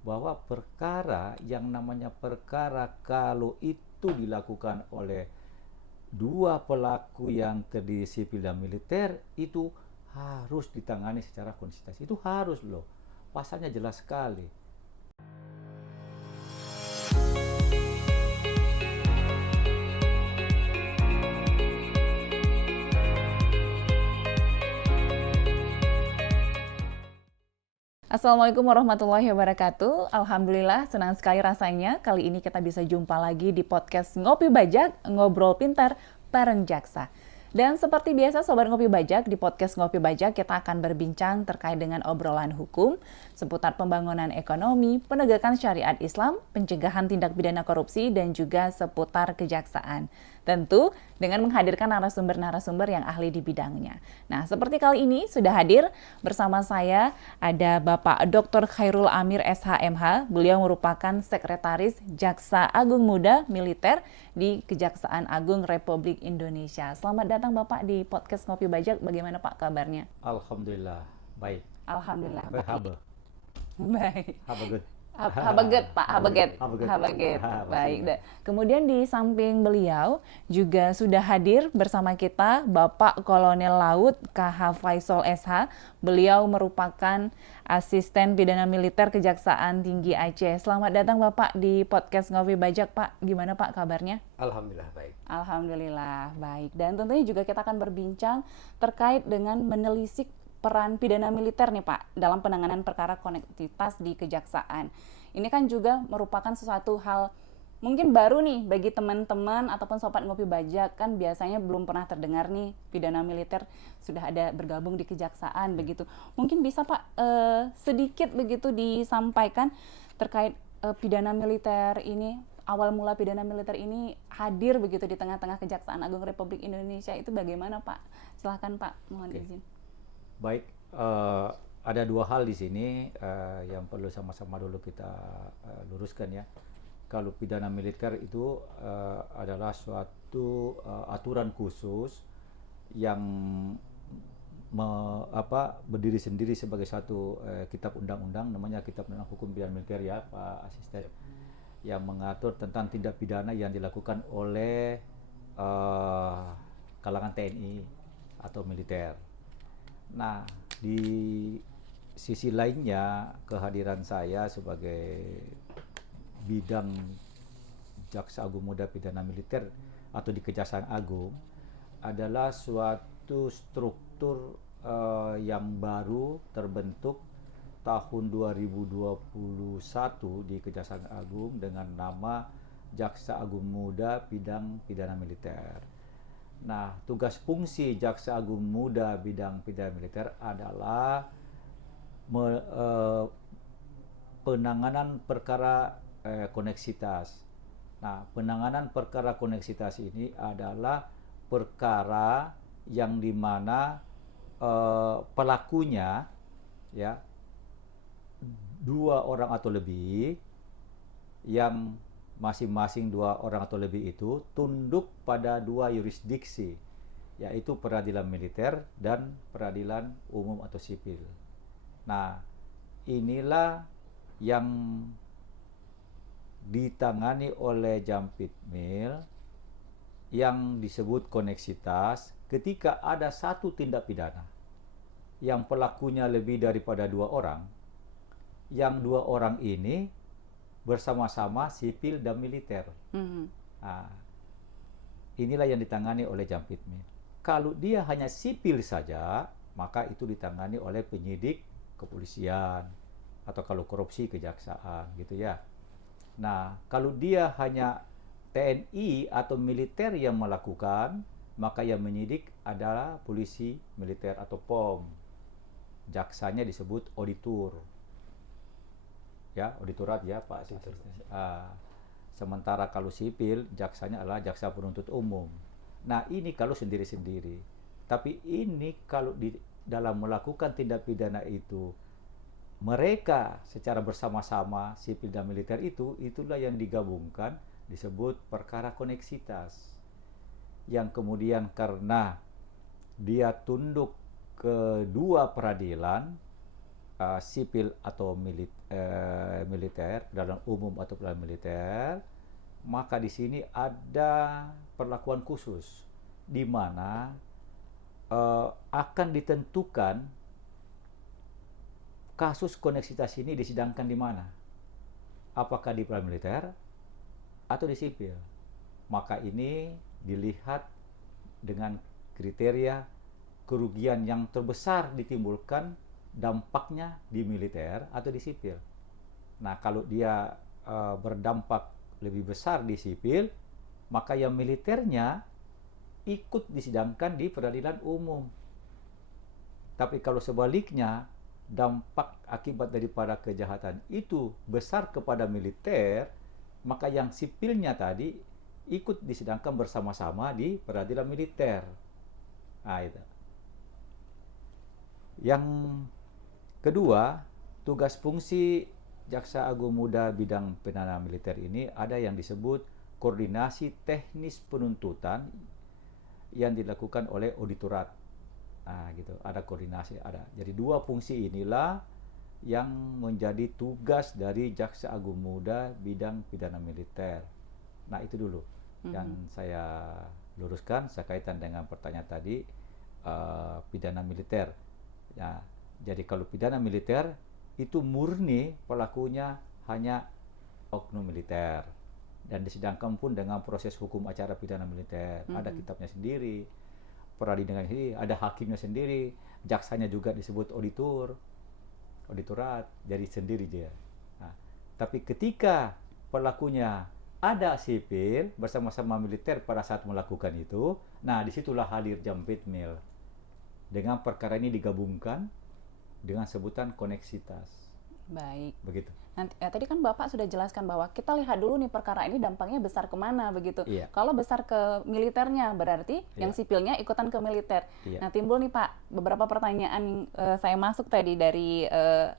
bahwa perkara yang namanya perkara kalau itu dilakukan oleh dua pelaku yang terdiri sipil dan militer itu harus ditangani secara konsistensi. Itu harus loh. Pasalnya jelas sekali. Assalamualaikum warahmatullahi wabarakatuh. Alhamdulillah, senang sekali rasanya kali ini kita bisa jumpa lagi di podcast Ngopi Bajak, Ngobrol Pintar bareng Jaksa. Dan seperti biasa Sobat Ngopi Bajak, di podcast Ngopi Bajak kita akan berbincang terkait dengan obrolan hukum seputar pembangunan ekonomi, penegakan syariat Islam, pencegahan tindak pidana korupsi, dan juga seputar kejaksaan. Tentu dengan menghadirkan narasumber-narasumber yang ahli di bidangnya. Nah, seperti kali ini sudah hadir bersama saya ada Bapak Dr. Khairul Amir SHMH. Beliau merupakan Sekretaris Jaksa Agung Muda Militer di Kejaksaan Agung Republik Indonesia. Selamat datang Bapak di podcast Ngopi Bajak. Bagaimana Pak kabarnya? Alhamdulillah, baik. Alhamdulillah. Baik. Baik. Habagut. Habaget Pak, habaget. Baik. Kemudian di samping beliau juga sudah hadir bersama kita Bapak Kolonel Laut KH Faisal SH. Beliau merupakan Asisten Pidana Militer Kejaksaan Tinggi Aceh. Selamat datang Bapak di podcast Ngopi Bajak Pak. Gimana Pak kabarnya? Alhamdulillah baik. Alhamdulillah baik. Dan tentunya juga kita akan berbincang terkait dengan menelisik peran pidana militer nih Pak dalam penanganan perkara koneksitas di kejaksaan. Ini kan juga merupakan sesuatu hal mungkin baru nih bagi teman-teman ataupun sobat Ngopi Bajak, kan biasanya belum pernah terdengar nih pidana militer sudah ada bergabung di kejaksaan begitu. Mungkin bisa Pak sedikit begitu disampaikan terkait pidana militer ini, awal mula pidana militer ini hadir begitu di tengah-tengah Kejaksaan Agung Republik Indonesia itu bagaimana Pak? Silahkan Pak, mohon izin. Baik, ada dua hal di sini yang perlu sama-sama dulu kita luruskan ya. Kalau pidana militer itu adalah suatu aturan khusus yang berdiri sendiri sebagai satu kitab undang-undang, namanya Kitab Undang Hukum Pidana Militer ya Pak Asisten, yang mengatur tentang tindak pidana yang dilakukan oleh kalangan TNI atau militer. Nah, di sisi lainnya kehadiran saya sebagai bidang Jaksa Agung Muda Pidana Militer atau di Kejaksaan Agung adalah suatu struktur yang baru terbentuk tahun 2021 di Kejaksaan Agung dengan nama Jaksa Agung Muda Bidang Pidana Militer. Nah, tugas fungsi Jaksa Agung Muda Bidang Pidana Militer adalah penanganan perkara koneksitas. Nah, penanganan perkara koneksitas ini adalah perkara yang dimana pelakunya ya dua orang atau lebih, yang masing-masing dua orang atau lebih itu tunduk pada dua yurisdiksi, yaitu peradilan militer dan peradilan umum atau sipil. Nah, inilah yang ditangani oleh Jampitmil yang disebut koneksitas ketika ada satu tindak pidana yang pelakunya lebih daripada dua orang, yang dua orang ini bersama-sama sipil dan militer. Nah, inilah yang ditangani oleh Jampitmil. Kalau dia hanya sipil saja, maka itu ditangani oleh penyidik kepolisian atau kalau korupsi kejaksaan gitu ya. Nah, kalau dia hanya TNI atau militer yang melakukan, maka yang menyidik adalah polisi militer atau POM. Jaksanya disebut auditor. Ya, auditorat ya Pak Asisten. Sementara kalau sipil, jaksanya adalah jaksa penuntut umum. Nah, ini kalau sendiri-sendiri. Tapi ini kalau dalam melakukan tindak pidana itu, mereka secara bersama-sama, sipil dan militer itulah yang digabungkan, disebut perkara koneksitas. Yang kemudian karena dia tunduk ke dua peradilan, sipil atau militer, peradilan umum atau peradilan militer, maka di sini ada perlakuan khusus di mana akan ditentukan kasus koneksitas ini disidangkan di mana. Apakah di peradilan militer atau di sipil. Maka ini dilihat dengan kriteria kerugian yang terbesar ditimbulkan dampaknya di militer atau di sipil. Nah, kalau dia berdampak lebih besar di sipil, maka yang militernya ikut disidangkan di peradilan umum. Tapi kalau sebaliknya, dampak akibat daripada kejahatan itu besar kepada militer, maka yang sipilnya tadi ikut disidangkan bersama-sama di peradilan militer. Nah, itu. Yang kedua, tugas fungsi Jaksa Agung Muda bidang pidana militer ini ada yang disebut koordinasi teknis penuntutan yang dilakukan oleh auditorat. Nah, gitu. Ada koordinasi, ada. Jadi dua fungsi inilah yang menjadi tugas dari Jaksa Agung Muda bidang pidana militer. Nah, itu dulu yang saya luruskan sekaitan dengan pertanyaan tadi, pidana militer. Ya, jadi kalau pidana militer itu murni pelakunya hanya oknum militer dan disidangkan pun dengan proses hukum acara pidana militer. Ada kitabnya sendiri, peradilan sendiri, ada hakimnya sendiri, jaksanya juga disebut auditorat, jadi sendiri dia. Nah, tapi ketika pelakunya ada sipil bersama-sama militer pada saat melakukan itu, nah disitulah hadir Jampitmil. Dengan perkara ini digabungkan dengan sebutan koneksitas. Baik. Begitu. Nanti, tadi kan Bapak sudah jelaskan bahwa kita lihat dulu nih perkara ini dampaknya besar kemana begitu. Iya. Kalau besar ke militernya berarti yang sipilnya ikutan ke militer. Iya. Nah, timbul nih Pak beberapa pertanyaan saya masuk tadi dari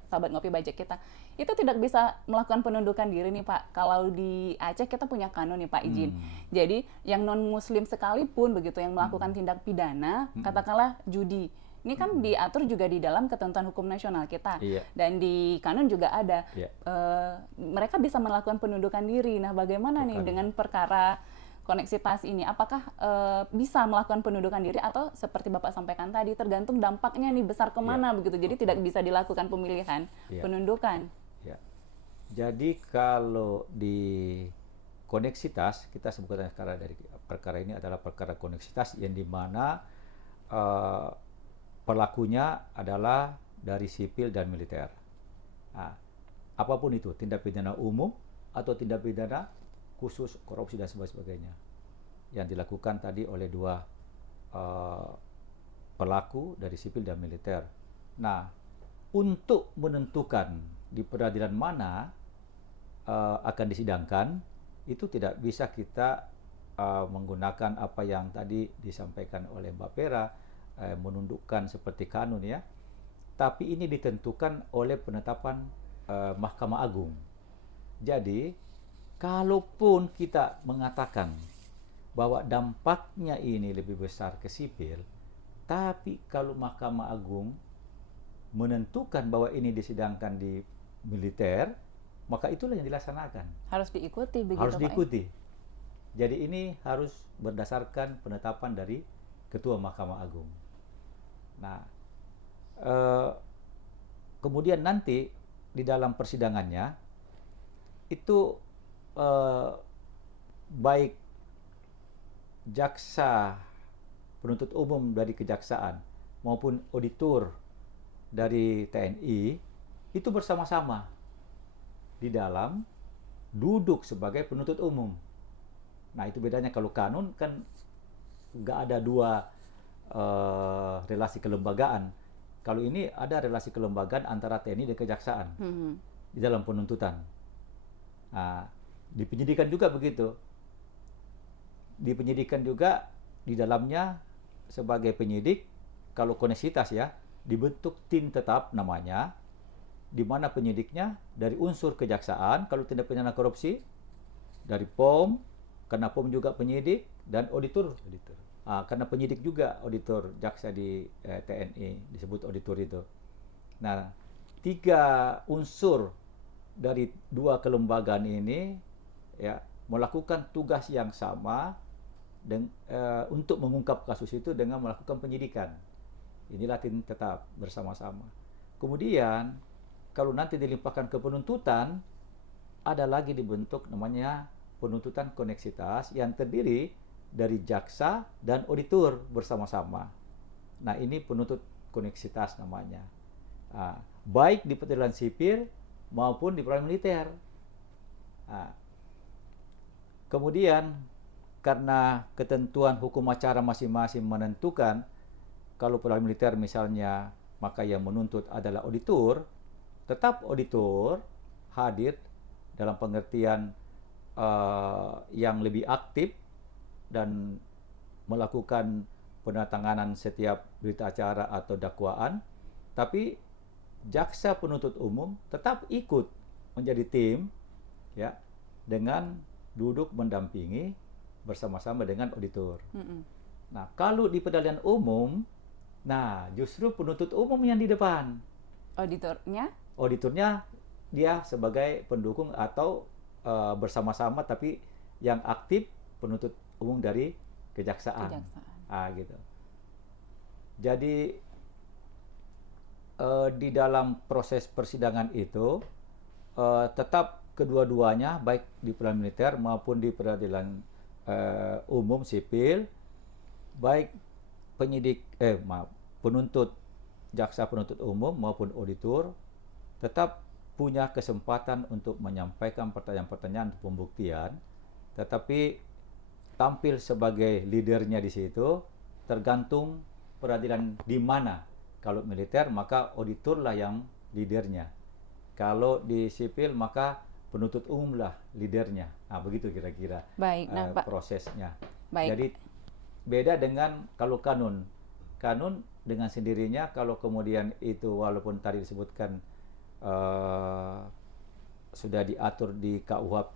sahabat Ngopi Bajak kita. Itu tidak bisa melakukan penundukan diri nih Pak. Kalau di Aceh kita punya kanun nih Pak, izin. Jadi yang non muslim sekalipun begitu yang melakukan tindak pidana, katakanlah judi. Ini kan diatur juga di dalam ketentuan hukum nasional kita. Iya. Dan di kanun juga ada. Iya. Mereka bisa melakukan penundukan diri. Nah, bagaimana nih dengan perkara koneksitas ini? Apakah bisa melakukan penundukan diri atau seperti Bapak sampaikan tadi, tergantung dampaknya nih besar kemana begitu. Jadi tidak bisa dilakukan pemilihan penundukan. Ya. Jadi kalau di koneksitas, kita sebutkan sekarang dari perkara ini adalah perkara koneksitas yang dimana pelakunya adalah dari sipil dan militer. Nah, apapun itu, tindak pidana umum atau tindak pidana khusus korupsi dan sebagainya, yang dilakukan tadi oleh dua pelaku dari sipil dan militer. Nah, untuk menentukan di peradilan mana akan disidangkan, itu tidak bisa kita menggunakan apa yang tadi disampaikan oleh Mbak Pera, menundukkan seperti kanun ya, tapi ini ditentukan oleh penetapan Mahkamah Agung. Jadi kalaupun kita mengatakan bahwa dampaknya ini lebih besar ke sipil, tapi kalau Mahkamah Agung menentukan bahwa ini disidangkan di militer, maka itulah yang dilaksanakan. Harus diikuti begitu, harus diikuti. Jadi ini harus berdasarkan penetapan dari Ketua Mahkamah Agung. Nah, kemudian nanti di dalam persidangannya itu baik jaksa penuntut umum dari kejaksaan maupun auditor dari TNI itu bersama-sama di dalam duduk sebagai penuntut umum. Nah, itu bedanya. Kalau kanun kan nggak ada dua relasi kelembagaan. Kalau ini ada relasi kelembagaan antara TNI dan kejaksaan di dalam penuntutan. Nah, di penyidikan juga begitu. Di penyidikan juga di dalamnya sebagai penyidik, kalau koneksitas ya, dibentuk tim tetap namanya, di mana penyidiknya dari unsur kejaksaan, kalau tindak pidana korupsi, dari POM, karena POM juga penyidik, dan auditor. Karena penyidik juga auditor jaksa di TNI, disebut auditor itu. Nah, tiga unsur dari dua kelembagaan ini ya melakukan tugas yang sama untuk mengungkap kasus itu dengan melakukan penyidikan. Inilah tim tetap bersama-sama. Kemudian kalau nanti dilimpahkan ke penuntutan, ada lagi dibentuk namanya penuntutan koneksitas yang terdiri dari jaksa dan auditor bersama-sama. Nah, ini penuntut koneksitas namanya. Baik di peradilan sipil maupun di peradilan militer. Kemudian karena ketentuan hukum acara masing-masing menentukan kalau peradilan militer misalnya maka yang menuntut adalah auditor, tetap auditor hadir dalam pengertian yang lebih aktif dan melakukan penandatanganan setiap berita acara atau dakwaan, tapi jaksa penuntut umum tetap ikut menjadi tim ya dengan duduk mendampingi bersama-sama dengan auditor. Nah, kalau di peradilan umum, nah justru penuntut umum yang di depan. Auditornya? Auditornya dia sebagai pendukung atau bersama-sama, tapi yang aktif penuntut umum dari kejaksaan. Gitu. Jadi di dalam proses persidangan itu tetap kedua-duanya baik di peradilan militer maupun di peradilan umum sipil, baik penuntut jaksa penuntut umum maupun auditor tetap punya kesempatan untuk menyampaikan pertanyaan-pertanyaan untuk pembuktian, tetapi tampil sebagai leadernya di situ tergantung peradilan di mana. Kalau militer maka auditorlah yang leadernya. Kalau di sipil maka penuntut umum lah leadernya. Nah, begitu kira-kira prosesnya. Baik. Jadi beda dengan kalau kanun. Kanun dengan sendirinya kalau kemudian itu walaupun tadi disebutkan sudah diatur di KUHP,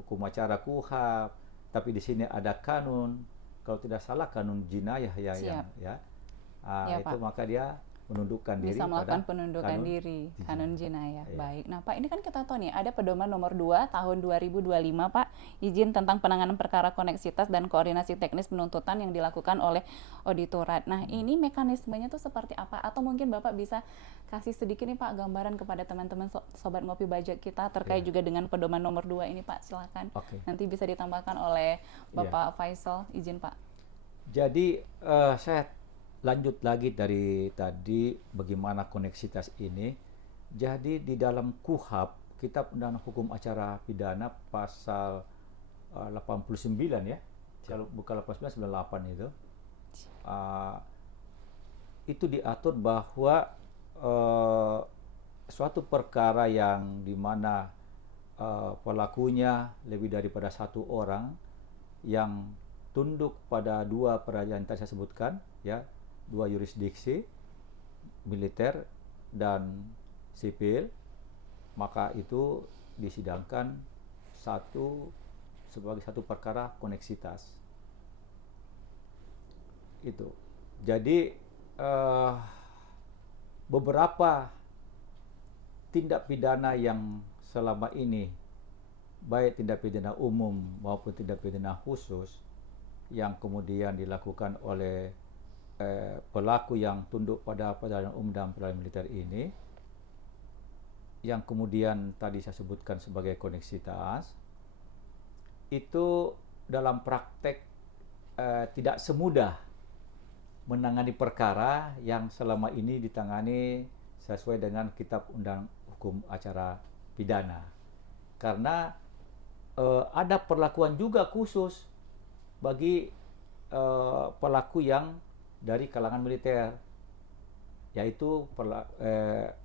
hukum acara KUHAP, tapi di sini ada kanun, kalau tidak salah kanun jinayah ya itu Pak. Maka dia menundukkan diri bisa melakukan penundukan diri, kanun jinayah. Iya. Baik. Nah, Pak, ini kan kita tahu nih ada pedoman nomor 2 tahun 2025, Pak, izin tentang penanganan perkara koneksitas dan koordinasi teknis penuntutan yang dilakukan oleh auditorat. Nah, ini mekanismenya tuh seperti apa? Atau mungkin Bapak bisa kasih sedikit nih Pak gambaran kepada teman-teman sobat Ngopi Bajak kita terkait juga dengan pedoman nomor 2 ini, Pak. Silakan. Nanti bisa ditambahkan oleh Bapak Faisal. Izin, Pak. Jadi saya lanjut lagi dari tadi bagaimana koneksitas ini. Jadi di dalam KUHAP, Kitab Undang-Undang Hukum Acara Pidana pasal 89 ya. Kalau bukan 89, 98 itu. Itu diatur bahwa suatu perkara yang dimana pelakunya lebih daripada satu orang yang tunduk pada dua peradilan yang tadi saya sebutkan ya, dua yurisdiksi militer dan sipil, maka itu disidangkan sebagai satu perkara koneksitas. Itu. Jadi beberapa tindak pidana yang selama ini baik tindak pidana umum maupun tindak pidana khusus yang kemudian dilakukan oleh pelaku yang tunduk pada peradilan umum dan peradilan militer ini, yang kemudian tadi saya sebutkan sebagai koneksitas, itu dalam praktek tidak semudah menangani perkara yang selama ini ditangani sesuai dengan Kitab Undang Hukum Acara Pidana, karena ada perlakuan juga khusus bagi pelaku yang dari kalangan militer, yaitu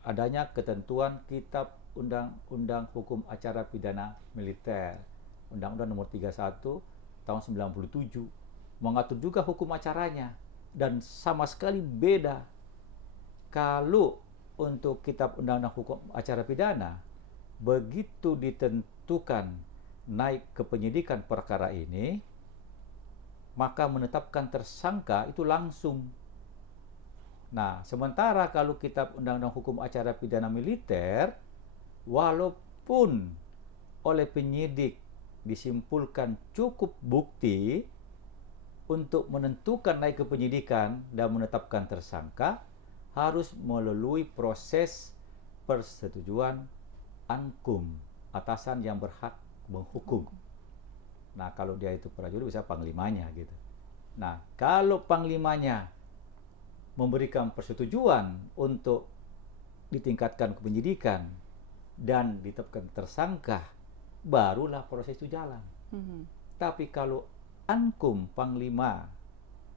adanya ketentuan Kitab Undang-Undang Hukum Acara Pidana Militer, Undang-Undang Nomor 31 tahun 97, mengatur juga hukum acaranya, dan sama sekali beda. Kalau untuk Kitab Undang-Undang Hukum Acara Pidana, begitu ditentukan naik ke penyidikan perkara ini, maka menetapkan tersangka itu langsung Nah, sementara kalau kitab Undang-Undang Hukum Acara Pidana Militer, walaupun oleh penyidik disimpulkan cukup bukti untuk menentukan naik ke penyidikan dan menetapkan tersangka, harus melalui proses persetujuan ankum, atasan yang berhak menghukum. Nah, kalau dia itu prajurit bisa panglimanya gitu. Nah, kalau panglimanya memberikan persetujuan untuk ditingkatkan ke penyidikan dan ditetapkan tersangka, barulah proses itu jalan. Tapi kalau ankum, panglima,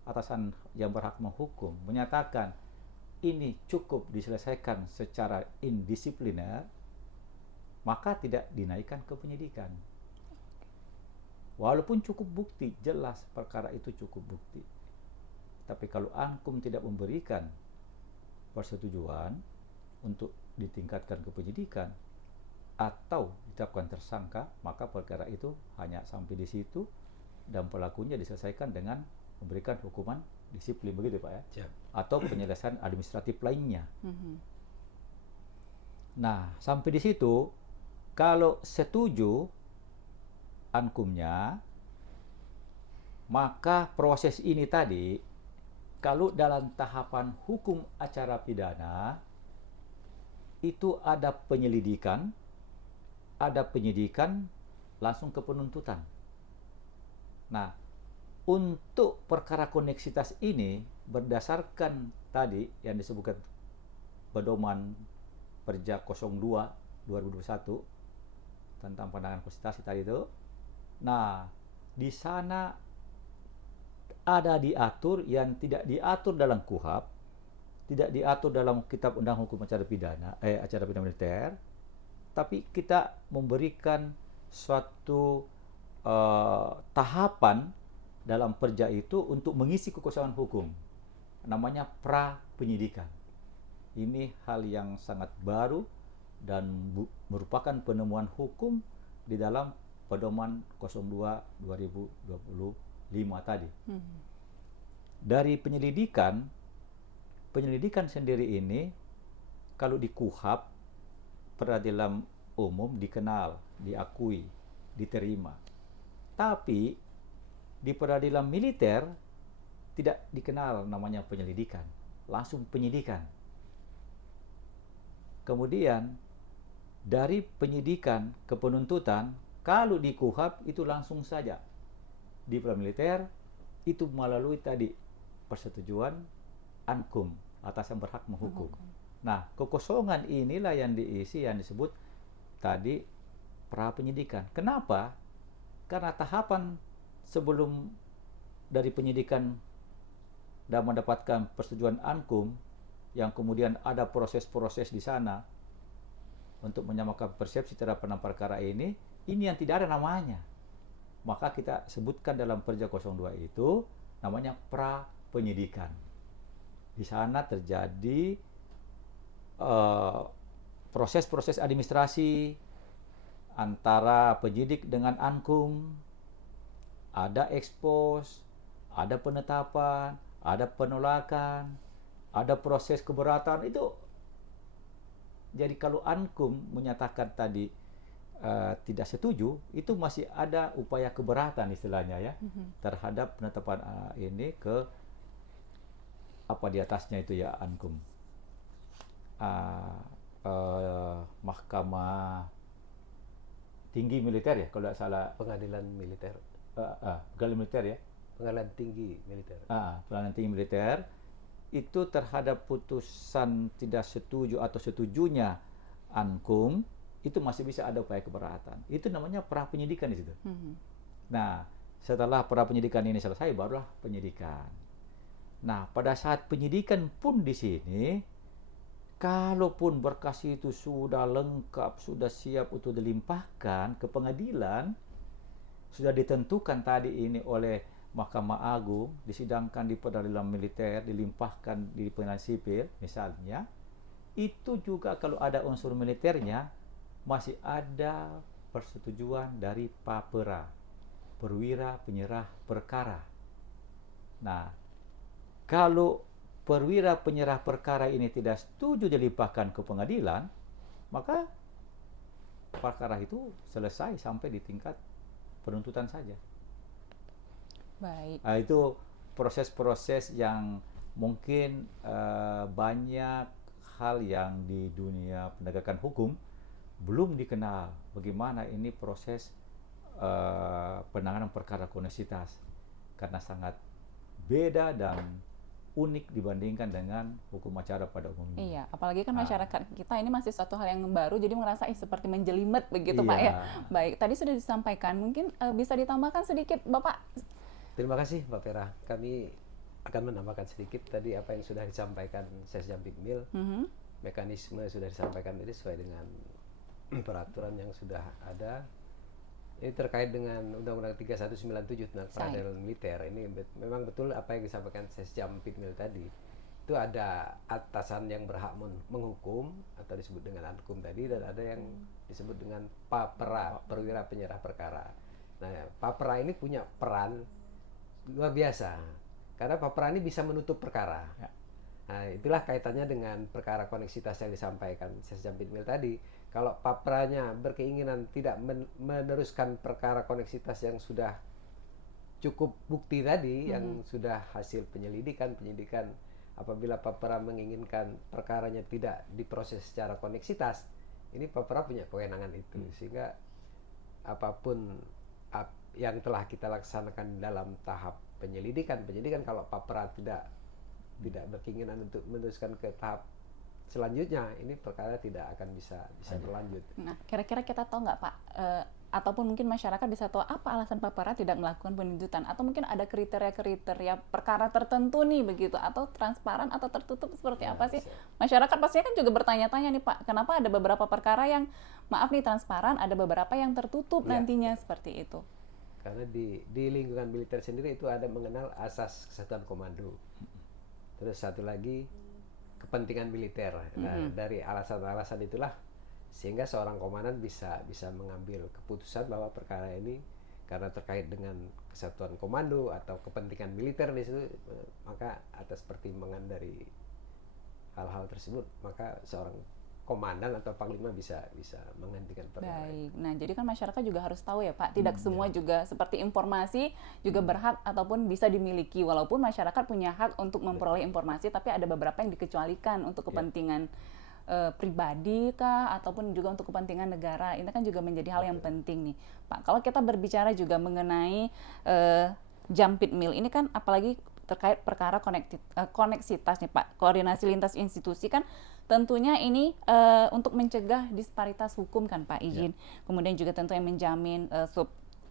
atasan yang berhak menghukum, menyatakan ini cukup diselesaikan secara indisipliner, maka tidak dinaikkan ke penyidikan. Walaupun cukup bukti, jelas perkara itu cukup bukti. Tapi kalau ankum tidak memberikan persetujuan untuk ditingkatkan ke penyidikan atau ditetapkan tersangka, maka perkara itu hanya sampai di situ dan pelakunya diselesaikan dengan memberikan hukuman disiplin, begitu Pak ya? Atau penyelesaian administratif lainnya. Nah, sampai di situ, kalau setuju ankumnya, maka proses ini tadi, kalau dalam tahapan hukum acara pidana, itu ada penyidikan langsung ke penuntutan. Nah, untuk perkara koneksitas ini, berdasarkan tadi yang disebutkan pedoman Perja 02 2021 tentang pandangan konstitusi tadi itu, nah di sana ada diatur yang tidak diatur dalam KUHP, tidak diatur dalam Kitab Undang Hukum Acara Pidana, Acara Pidana Militer, tapi kita memberikan suatu tahapan dalam perja itu untuk mengisi kekosongan hukum, namanya pra penyidikan. Ini hal yang sangat baru dan merupakan penemuan hukum di dalam pedoman 02 2025 tadi. Dari penyelidikan sendiri ini, kalau di KUHP, peradilan umum dikenal, diakui, diterima. Tapi di peradilan militer tidak dikenal namanya penyelidikan, langsung penyidikan. Kemudian dari penyidikan ke penuntutan, kalau di KUHP itu langsung saja. Di peradilan militer itu melalui tadi persetujuan ankum, atasan berhak menghukum. Nah, kekosongan inilah yang diisi, yang disebut tadi pra penyidikan. Kenapa? Karena tahapan sebelum dari penyidikan dan mendapatkan persetujuan ankum, yang kemudian ada proses-proses di sana untuk menyamakan persepsi terhadap penanganan perkara ini yang tidak ada namanya. Maka kita sebutkan dalam Perja 02 itu namanya pra penyidikan. Di sana terjadi proses-proses administrasi antara penyidik dengan ankum, ada ekspos, ada penetapan, ada penolakan, ada proses keberatan. Itu jadi kalau ankum menyatakan tadi tidak setuju, itu masih ada upaya keberatan istilahnya ya, terhadap penetapan ini ke apa di atasnya itu ya, ankum, Mahkamah Tinggi Militer ya kalau tidak salah, Pengadilan militer. Pengadilan militer ya, Pengadilan tinggi militer. Pengadilan Tinggi Militer itu terhadap putusan tidak setuju atau setujunya ankum, itu masih bisa ada upaya keberatan. Itu namanya pra penyidikan di situ. Nah, setelah pra penyidikan ini selesai, barulah penyidikan. Nah, pada saat penyidikan pun di sini, kalaupun berkas itu sudah lengkap, sudah siap untuk dilimpahkan ke pengadilan, sudah ditentukan tadi ini oleh Mahkamah Agung, disidangkan di peradilan militer, dilimpahkan di pengadilan sipil misalnya, itu juga kalau ada unsur militernya, masih ada persetujuan dari PAPERA, perwira penyerah perkara. Nah, kalau perwira penyerah perkara ini tidak setuju dilimpahkan ke pengadilan, maka perkara itu selesai sampai di tingkat penuntutan saja. Baik. Nah, itu proses-proses yang mungkin banyak hal yang di dunia penegakan hukum belum dikenal bagaimana ini proses penanganan perkara koneksitas, karena sangat beda dan unik dibandingkan dengan hukum acara pada umumnya. Iya, apalagi kan masyarakat kita ini masih suatu hal yang baru, jadi merasa seperti menjelimet begitu Pak ya. Baik, tadi sudah disampaikan, mungkin bisa ditambahkan sedikit Bapak. Terima kasih Mbak Vera. Kami akan menambahkan sedikit tadi apa yang sudah disampaikan Sesjam Pitmil. Mekanisme sudah disampaikan tadi sesuai dengan peraturan yang sudah ada. Ini terkait dengan Undang-Undang 3197 tentang peradilan militer. Ini memang betul apa yang disampaikan Sesjam Pitmil tadi. Itu ada atasan yang berhak menghukum atau disebut dengan ankum tadi, dan ada yang disebut dengan papera, perwira penyerah perkara. Nah, papera ini punya peran luar biasa karena papera ini bisa menutup perkara. Nah, itulah kaitannya dengan perkara koneksitas yang disampaikan Sesjam Pitmil tadi. Kalau paperanya berkeinginan tidak meneruskan perkara koneksitas yang sudah cukup bukti tadi, yang sudah hasil penyidikan, apabila papera menginginkan perkaranya tidak diproses secara koneksitas, ini papera punya kewenangan itu. Sehingga apapun yang telah kita laksanakan dalam tahap penyelidikan kalau papera tidak berkeinginan untuk meneruskan ke tahap selanjutnya, ini perkara tidak akan bisa berlanjut. Nah, kira-kira kita tahu nggak Pak, ataupun mungkin masyarakat bisa tahu apa alasan papera tidak melakukan penuntutan, atau mungkin ada kriteria perkara tertentu nih begitu, atau transparan atau tertutup seperti apa sih? Masyarakat pastinya kan juga bertanya-tanya nih Pak, kenapa ada beberapa perkara yang maaf nih transparan, ada beberapa yang tertutup nantinya seperti itu. Karena di lingkungan militer sendiri itu ada mengenal asas kesatuan komando. Terus satu lagi kepentingan militer. Nah, dari alasan-alasan itulah sehingga seorang komandan bisa mengambil keputusan bahwa perkara ini karena terkait dengan kesatuan komando atau kepentingan militer di situ, maka atas pertimbangan dari hal-hal tersebut maka seorang komandan atau panglima bisa menghentikan perkara. Baik. Nah, jadi kan masyarakat juga harus tahu ya Pak, tidak semua juga seperti informasi juga berhak ataupun bisa dimiliki, walaupun masyarakat punya hak untuk memperoleh informasi, tapi ada beberapa yang dikecualikan untuk kepentingan pribadi kah, ataupun juga untuk kepentingan negara. Ini kan juga menjadi hal yang penting nih Pak. Kalau kita berbicara juga mengenai Jam Pitmil, ini kan apalagi terkait perkara koneksitas nih Pak, koordinasi lintas institusi kan tentunya ini untuk mencegah disparitas hukum kan Pak, izin. Kemudian juga tentu yang menjamin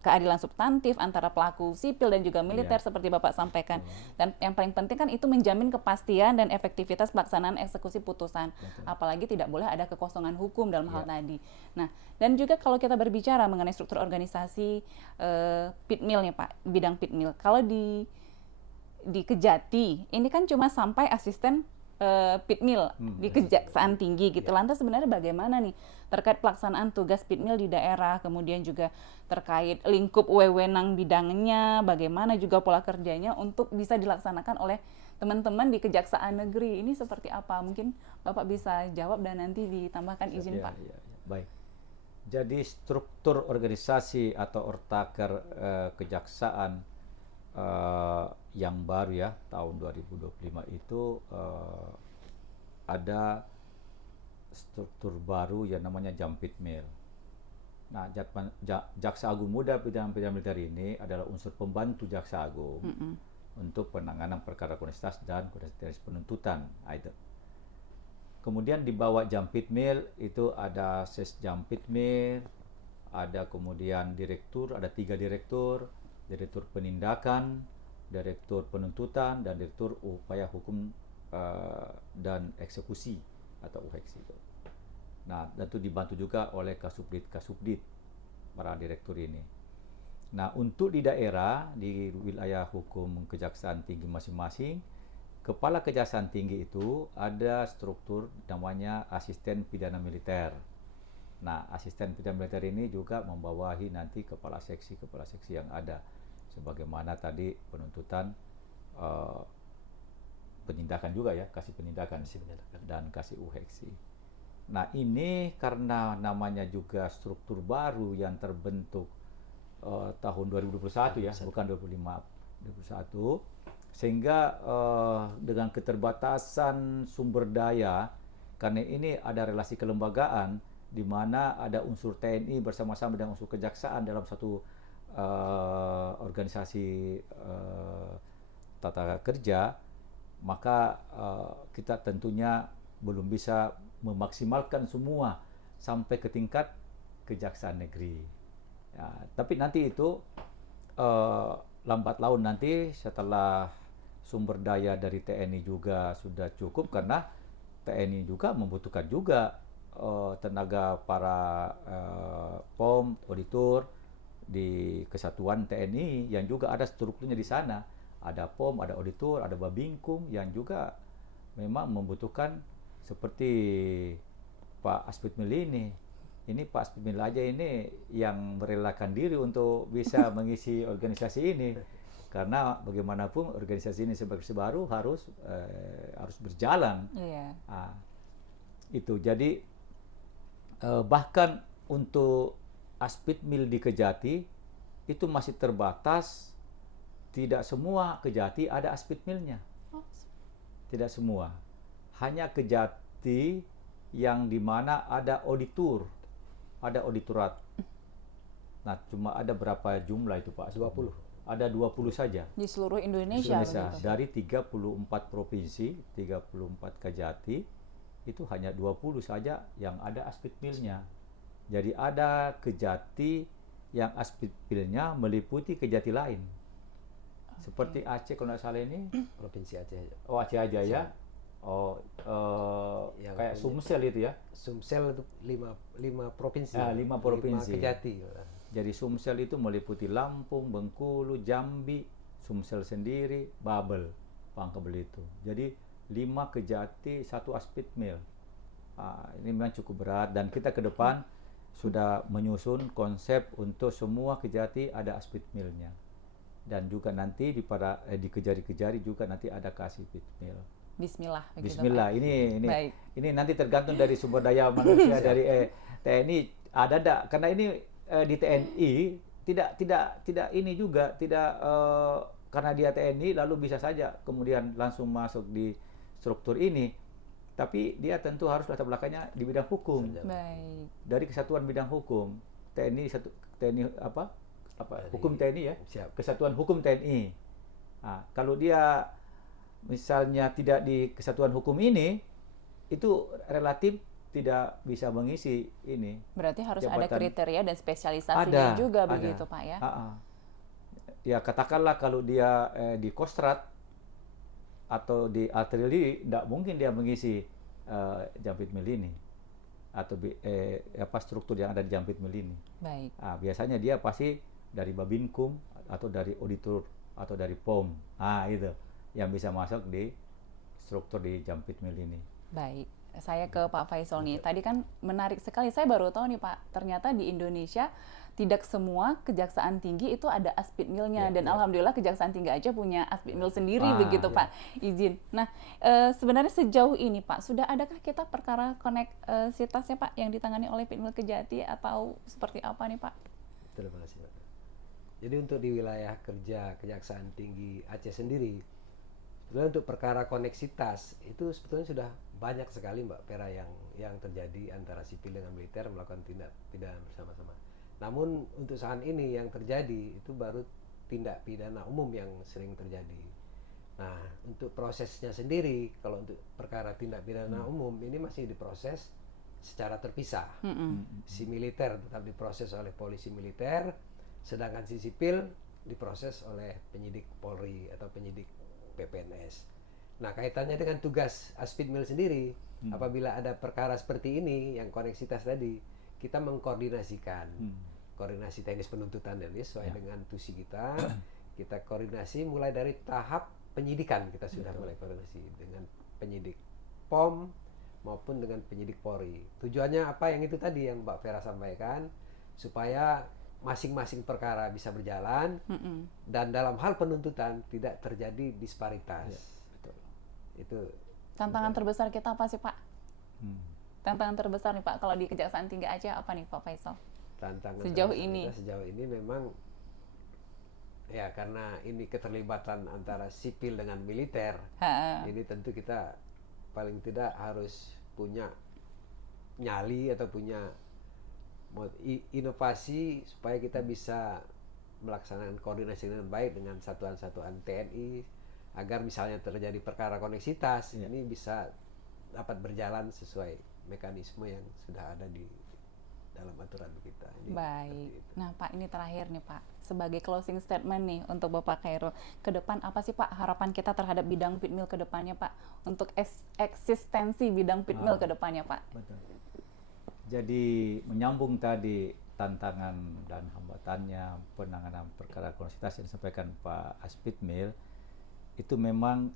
keadilan substantif antara pelaku sipil dan juga militer seperti Bapak sampaikan. Dan yang paling penting kan itu menjamin kepastian dan efektivitas pelaksanaan eksekusi putusan. Apalagi tidak boleh ada kekosongan hukum dalam hal tadi. Nah, dan juga kalau kita berbicara mengenai struktur organisasi Pitmil nih Pak, bidang Pitmil. Kalau di Kejati, ini kan cuma sampai asisten Pitmil di Kejaksaan Tinggi gitu. Lantas sebenarnya bagaimana nih terkait pelaksanaan tugas Pitmil di daerah, kemudian juga terkait lingkup wewenang bidangnya, bagaimana juga pola kerjanya untuk bisa dilaksanakan oleh teman-teman di Kejaksaan Negeri. Ini seperti apa? Mungkin Bapak bisa jawab dan nanti ditambahkan izin Pak. Baik. Jadi struktur organisasi atau ortaker kejaksaan yang baru ya tahun 2025 itu ada struktur baru yang namanya Jam Pitmil. Nah, Jaksa Agung Muda Bidang Militer ini adalah unsur pembantu Jaksa Agung untuk penanganan perkara koneksitas dan koneksitas penuntutan. Itu. Kemudian di bawah Jam Pitmil itu ada Sesjam Pitmil, ada kemudian direktur, ada 3 direktur. Direktur penindakan, direktur penuntutan, dan direktur upaya hukum dan eksekusi atau UHEKS itu. Nah, tentu dibantu juga oleh kasubdit para direktur ini. Nah, untuk di daerah, di wilayah hukum Kejaksaan Tinggi masing-masing, kepala Kejaksaan Tinggi itu ada struktur namanya asisten pidana militer. Nah, asisten pidana militer ini juga membawahi nanti kepala seksi yang ada. Sebagaimana tadi penuntutan penindakan juga ya, kasih penindakan Kasih penindakan. dan kasih uheksi. Nah ini karena namanya juga struktur baru yang terbentuk tahun 2021 ya, bukan 2021, sehingga dengan keterbatasan sumber daya, karena ini ada relasi kelembagaan di mana ada unsur TNI bersama-sama dengan unsur kejaksaan dalam satu organisasi tata kerja, maka kita tentunya belum bisa memaksimalkan semua sampai ke tingkat kejaksaan negeri. Ya, tapi nanti itu lambat laun nanti setelah sumber daya dari TNI juga sudah cukup, karena TNI juga membutuhkan juga tenaga para POM, auditor di kesatuan TNI yang juga ada strukturnya di sana. Ada POM, ada auditor, ada Babinkum yang juga memang membutuhkan seperti Pak Aspitmil ini. Ini Pak Aspitmil aja ini yang merelakan diri untuk bisa mengisi organisasi ini. Karena bagaimanapun organisasi ini sebagai baru harus berjalan. Iya. Nah, itu jadi bahkan untuk Aspitmil di Kejati itu masih terbatas. Tidak semua Kejati ada Aspitmilnya. Tidak semua. Hanya Kejati yang dimana ada auditor, ada auditorat. Nah, cuma ada berapa jumlah itu Pak? 20. Ada 20 saja. Di seluruh Indonesia, begitu. Dari 34 provinsi, 34 Kejati, itu hanya 20 saja yang ada Aspitmilnya. Jadi ada Kejati yang Aspitmilnya meliputi Kejati lain. Seperti Aceh kalau nggak salah ini, Provinsi Aceh. oh Aceh aja ya. Oh, Yang kayak punya- Sumsel itu ya. Sumsel itu 5 provinsi. Ah, 5 provinsi. 5 Kejati. Jadi Sumsel itu meliputi Lampung, Bengkulu, Jambi, Sumsel sendiri, Babel, Bangka Belitung. Jadi 5 Kejati, 1 Aspitmil. Ini memang cukup berat, dan kita ke depan sudah menyusun konsep untuk semua Kejati ada Aspitmilnya. Dan juga nanti di Kejari-Kejari juga nanti ada Kasipitmil. Bismillah. Begitu, Bismillah. Pak. Baik. Ini nanti tergantung dari sumber daya manusia dari TNI ada enggak, karena ini di TNI tidak ini juga tidak karena dia TNI lalu bisa saja kemudian langsung masuk di struktur ini, tapi dia tentu harus latar belakangnya di bidang hukum. Baik. Dari kesatuan bidang hukum TNI apa hukum TNI ya. Siap. Kesatuan Hukum TNI. Nah, kalau dia misalnya tidak di Kesatuan Hukum ini, itu relatif tidak bisa mengisi ini. Berarti harus ada Jabatan. kriteria dan spesialisasinya juga Ada. begitu, Pak ya. Ya katakanlah kalau dia di Kostrat atau di artileri, tidak mungkin dia mengisi Jampitmil ini atau struktur yang ada di Jampitmil ini. Baik. Biasanya dia pasti dari Babinkum atau dari auditor atau dari POM. Itu yang bisa masuk di struktur di Jampitmil ini. Baik. Saya ke Pak Faisal nih. Tadi kan menarik sekali. Saya baru tahu nih Pak, ternyata di Indonesia tidak semua kejaksaan tinggi itu ada Aspitmilnya, dan alhamdulillah kejaksaan tinggi aja punya Aspitmil sendiri begitu Pak. Izin. Nah, sebenarnya sejauh ini Pak, sudah adakah kita perkara koneksitasnya Pak yang ditangani oleh Pitmil Kejati atau seperti apa nih Pak? Terima kasih Pak. Jadi untuk di wilayah kerja Kejaksaan Tinggi Aceh sendiri, sebetulnya untuk perkara koneksitas itu sebetulnya sudah banyak sekali Mbak Pera yang terjadi antara sipil dengan militer melakukan tindak pidana bersama-sama. Namun untuk saat ini yang terjadi itu baru tindak pidana umum yang sering terjadi. Nah, untuk prosesnya sendiri, kalau untuk perkara tindak pidana umum ini masih diproses secara terpisah. Si militer tetap diproses oleh polisi militer, sedangkan si sipil diproses oleh penyidik Polri atau penyidik PPNS. Nah, kaitannya dengan tugas Aspitmil sendiri, apabila ada perkara seperti ini yang koneksitas tadi, kita mengkoordinasikan koordinasi teknis penuntutan ini sesuai dengan tusi kita. Kita koordinasi mulai dari tahap penyidikan, kita sudah mulai koordinasi dengan penyidik POM maupun dengan penyidik Polri. Tujuannya apa yang itu tadi yang Mbak Vera sampaikan, supaya masing-masing perkara bisa berjalan dan dalam hal penuntutan tidak terjadi disparitas. Betul. Itu Tantangan terbesar kita apa sih Pak? Hmm. Tantangan terbesar nih Pak, kalau di Kejaksaan Tinggi Aceh apa nih Pak Faisal? tantangan Sejauh terbesar ini. kita sejauh ini memang ya karena ini keterlibatan antara sipil dengan militer. Ha, Ini tentu kita paling tidak harus punya nyali atau punya inovasi supaya kita bisa melaksanakan koordinasi dengan baik dengan satuan-satuan TNI agar misalnya terjadi perkara koneksitas ini bisa dapat berjalan sesuai mekanisme yang sudah ada di dalam aturan kita. Ini baik. seperti itu. Nah Pak, ini terakhir nih Pak, sebagai closing statement nih untuk Bapak Khairul, ke depan apa sih Pak harapan kita terhadap bidang Pitmil ke depannya Pak, untuk eksistensi bidang Pitmil ke depannya Pak? Betul. Jadi menyambung tadi tantangan dan hambatannya penanganan perkara koneksitas yang disampaikan Pak Aspitmil, itu memang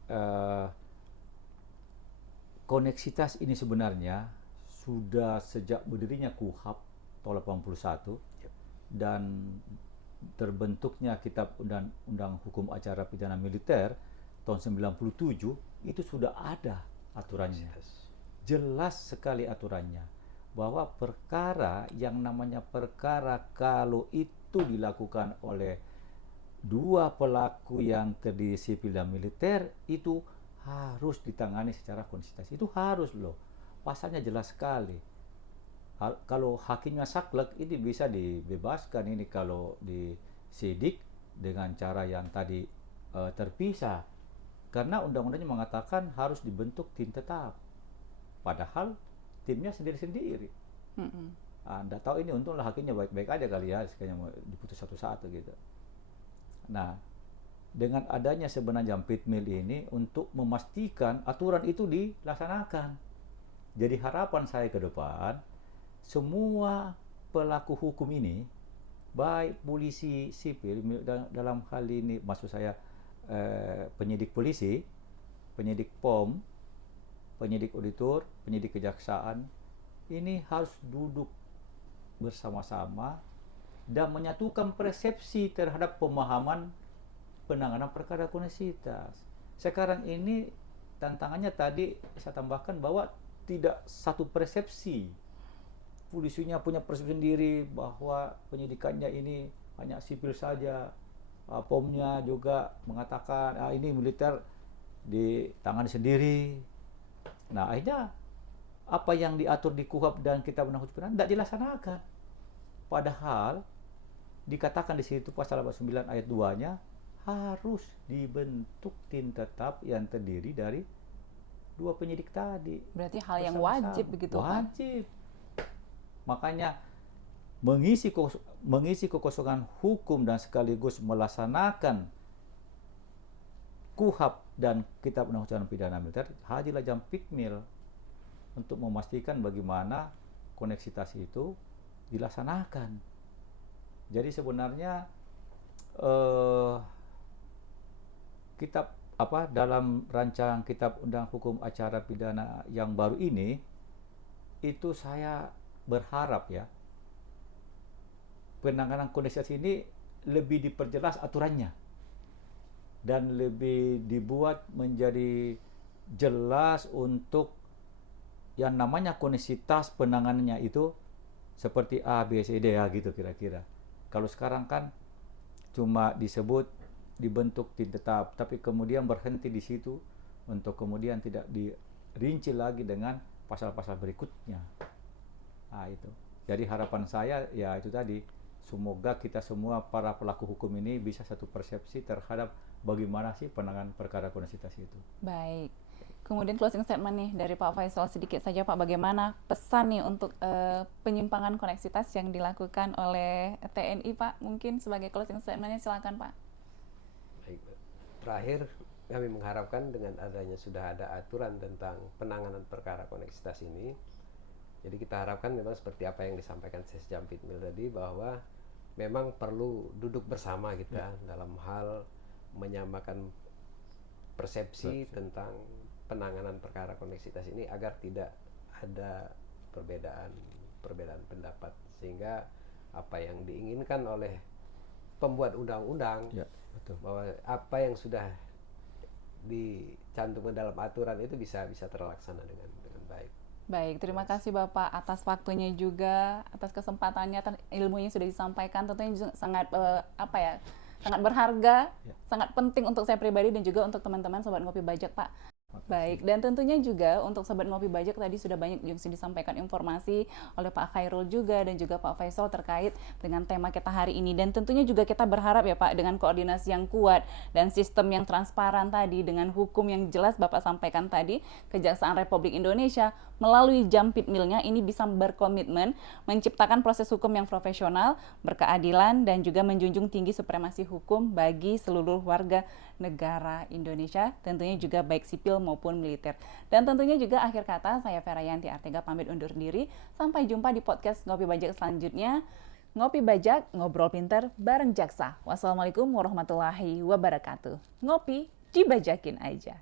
koneksitas ini sebenarnya sudah sejak berdirinya KUHAP tahun 81 dan terbentuknya Kitab Undang-Undang Hukum Acara Pidana Militer tahun 97 itu sudah ada aturannya. Jelas sekali aturannya bahwa perkara yang namanya perkara kalau itu dilakukan oleh dua pelaku yang terdiri sipil dan militer itu harus ditangani secara konsistensi. Itu harus loh. Pasalnya jelas sekali. Kalau hakimnya saklek ini bisa dibebaskan ini kalau disidik dengan cara yang tadi terpisah. Karena undang-undangnya mengatakan harus dibentuk tim tetap. Padahal timnya sendiri-sendiri. Anda tahu ini untunglah hakimnya baik-baik aja kali ya, sekalinya mau diputus satu-satu gitu. Nah, dengan adanya sebenarnya Pitmil ini untuk memastikan aturan itu dilaksanakan. Jadi harapan saya ke depan, semua pelaku hukum ini, baik polisi sipil, dalam hal ini maksud saya penyidik polisi, penyidik POM, penyidik auditor, penyidik kejaksaan, ini harus duduk bersama-sama dan menyatukan persepsi terhadap pemahaman penanganan perkara koneksitas. Sekarang ini tantangannya tadi saya tambahkan bahwa tidak satu persepsi. Polisinya punya persepsi sendiri bahwa penyidikannya ini hanya sipil saja. POM-nya juga mengatakan ini militer ditangani sendiri. Nah, akhirnya apa yang diatur di KUHAP dan Kitab Undang-Undang Hukum Pidana tidak dilaksanakan. Padahal dikatakan di situ pasal 89 ayat 2-nya harus dibentuk tim tetap yang terdiri dari dua penyidik tadi. Berarti hal yang wajib begitu Pak? Wajib. Makanya mengisi kekosongan hukum dan sekaligus melaksanakan KUHAP dan Kitab Undang-Undang Pidana Militer, hadirlah Pitmil untuk memastikan bagaimana koneksitas itu dilaksanakan. Jadi sebenarnya dalam rancangan Kitab Undang Hukum Acara Pidana yang baru ini, itu saya berharap ya penanganan koneksitas ini lebih diperjelas aturannya dan lebih dibuat menjadi jelas untuk yang namanya koneksitas penanganannya itu seperti A, B, C, D ya gitu kira-kira. Kalau sekarang kan cuma disebut dibentuk tim tetap, tapi kemudian berhenti di situ untuk kemudian tidak dirinci lagi dengan pasal-pasal berikutnya. Nah itu. Jadi harapan saya ya itu tadi, semoga kita semua para pelaku hukum ini bisa satu persepsi terhadap bagaimana sih penanganan perkara koneksitas itu. Baik. Kemudian closing statement nih dari Pak Faisal sedikit saja Pak, bagaimana pesan nih untuk penyimpangan koneksitas yang dilakukan oleh TNI Pak? Mungkin sebagai closing statementnya silakan Pak. Baik, terakhir kami mengharapkan dengan adanya sudah ada aturan tentang penanganan perkara koneksitas ini, jadi kita harapkan memang seperti apa yang disampaikan Sesjam Pitmil tadi, bahwa memang perlu duduk bersama kita dalam hal menyamakan persepsi tentang penanganan perkara koneksitas ini agar tidak ada perbedaan pendapat, sehingga apa yang diinginkan oleh pembuat undang-undang Ya, betul. bahwa apa yang sudah dicantumkan dalam aturan itu bisa terlaksana dengan baik. Baik, terima kasih Bapak atas waktunya juga, atas kesempatannya, ilmunya sudah disampaikan. Tentunya juga sangat sangat berharga, sangat penting untuk saya pribadi dan juga untuk teman-teman Sobat Ngopi Bajak, Pak. Baik, dan tentunya juga untuk Sobat Ngopi Bajak tadi sudah banyak yang disampaikan informasi oleh Pak Khairul juga dan juga Pak Faisal terkait dengan tema kita hari ini. Dan tentunya juga kita berharap ya Pak, dengan koordinasi yang kuat dan sistem yang transparan tadi, dengan hukum yang jelas Bapak sampaikan tadi, Kejaksaan Republik Indonesia melalui Jampit Mil-nya ini bisa berkomitmen menciptakan proses hukum yang profesional, berkeadilan, dan juga menjunjung tinggi supremasi hukum bagi seluruh warga negara Indonesia, tentunya juga baik sipil maupun militer. Dan tentunya juga akhir kata, saya Vera Yanti Artega pamit undur diri. Sampai jumpa di podcast Ngopi Bajak selanjutnya. Ngopi Bajak, ngobrol pinter bareng Jaksa. Wassalamualaikum warahmatullahi wabarakatuh. Ngopi dibajakin aja.